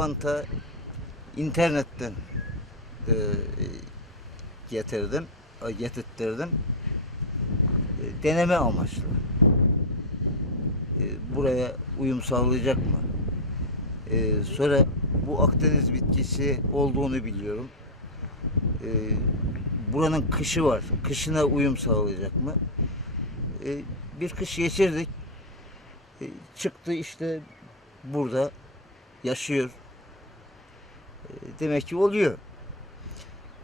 Lavanta internetten e, getirdim, e, getirttirdim. E, deneme amaçlı. E, buraya uyum sağlayacak mı? E, sonra bu Akdeniz bitkisi olduğunu biliyorum. E, buranın kışı var. Kışına uyum sağlayacak mı? E, bir kış geçirdik. E, çıktı işte burada yaşıyor. Demek ki oluyor.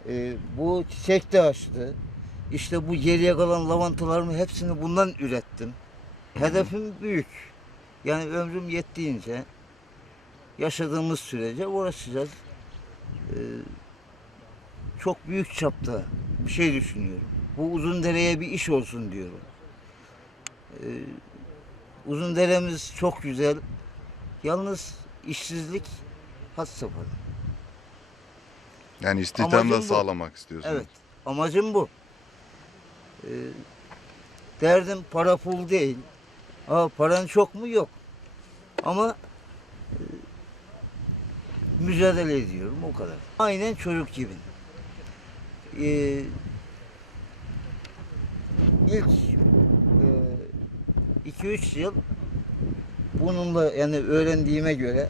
E, bu çiçek de açtı. İşte bu geriye kalan lavantalarımı hepsini bundan ürettim. Hedefim büyük. Yani ömrüm yettiğince yaşadığımız sürece uğraşacağız. E, çok büyük çapta bir şey düşünüyorum. Bu uzun dereye bir iş olsun diyorum. E, uzun deremiz çok güzel. Yalnız işsizlik had safhada. Yani istihdam da Amacım bu. sağlamak istiyorsunuz. Evet. Amacım bu. Ee, derdim para pul değil. Aa, paran çok mu? Yok. Ama e, mücadele ediyorum o kadar. Aynen çocuk gibi. Ee, ilk 2-3 yıl bununla yani öğrendiğime göre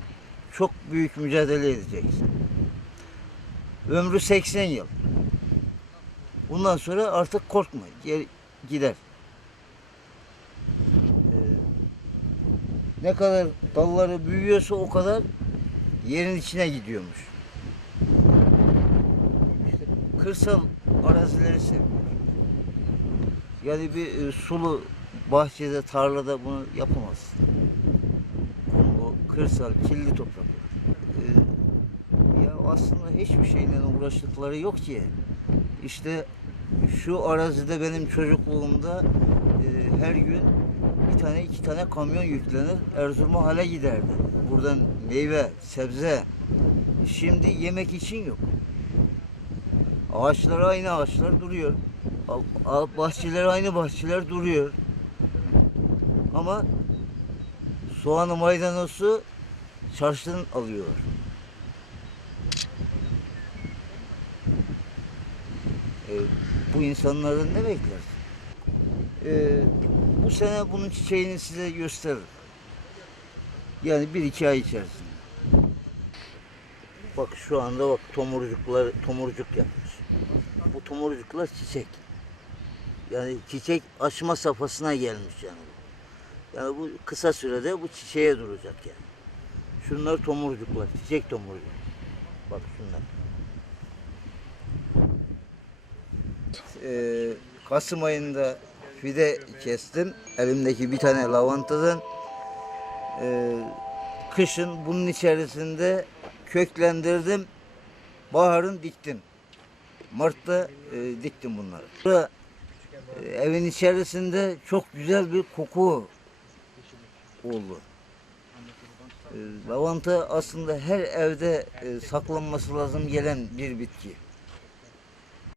çok büyük mücadele edeceksin. Ömrü 80 yıl. Bundan sonra artık korkma. Gider. Ee, ne kadar dalları büyüyorsa o kadar yerin içine gidiyormuş. İşte kırsal arazileri seviyor. Yani bir e, sulu bahçede, tarlada bunu yapamazsın. Kumlu, kırsal, kirli topraklar. Ee, ya aslında hiçbir şeyle uğraştıkları yok ki. İşte şu arazide benim çocukluğumda e, her gün bir tane iki tane kamyon yüklenir Erzurum'a hale giderdi. Buradan meyve, sebze. Şimdi yemek için yok. Ağaçlar aynı ağaçlar duruyor. Bahçeler aynı bahçeler duruyor. Ama soğanı maydanozu çarşıdan alıyorlar. E, bu insanlardan ne bekler? E, bu sene bunun çiçeğini size gösteririm. Yani bir iki ay içerisinde. Bak şu anda bak tomurcuklar tomurcuk yapmış. Bu tomurcuklar çiçek. Yani çiçek açma safhasına gelmiş yani. Yani bu kısa sürede bu çiçeğe duracak yani. Şunlar tomurcuklar, çiçek tomurcuk. Bak şunlar. Ee, Kasım ayında fide kestim. Elimdeki bir tane lavantadan. Ee, kışın bunun içerisinde köklendirdim. Baharın diktim. Mart'ta e, diktim bunları. Burada, e, evin içerisinde çok güzel bir koku oldu. E, lavanta aslında her evde e, saklanması lazım gelen bir bitki.